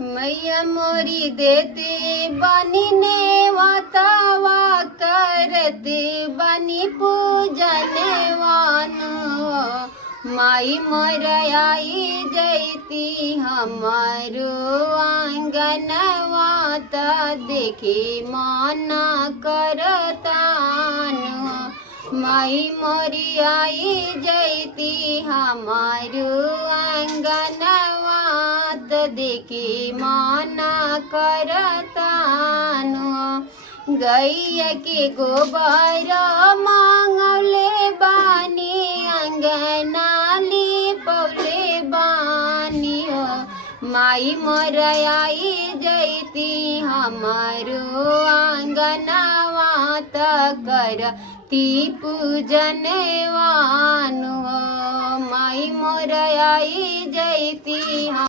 मैया मोरी देते बनी ने वातावा करते बनी पूजन वानु माई मोर आई जैती हमारो आंगन वात देखे मना करतानु माई मोरी आई जैती हमारो आंगन वात देखे मना करतानु गैया के गोबर मांगले बानी अंगनाली पौले बानी माई मोर आई जैती हमारो आंगनवा कर ती पूजन वानु माई मोर आई जैती।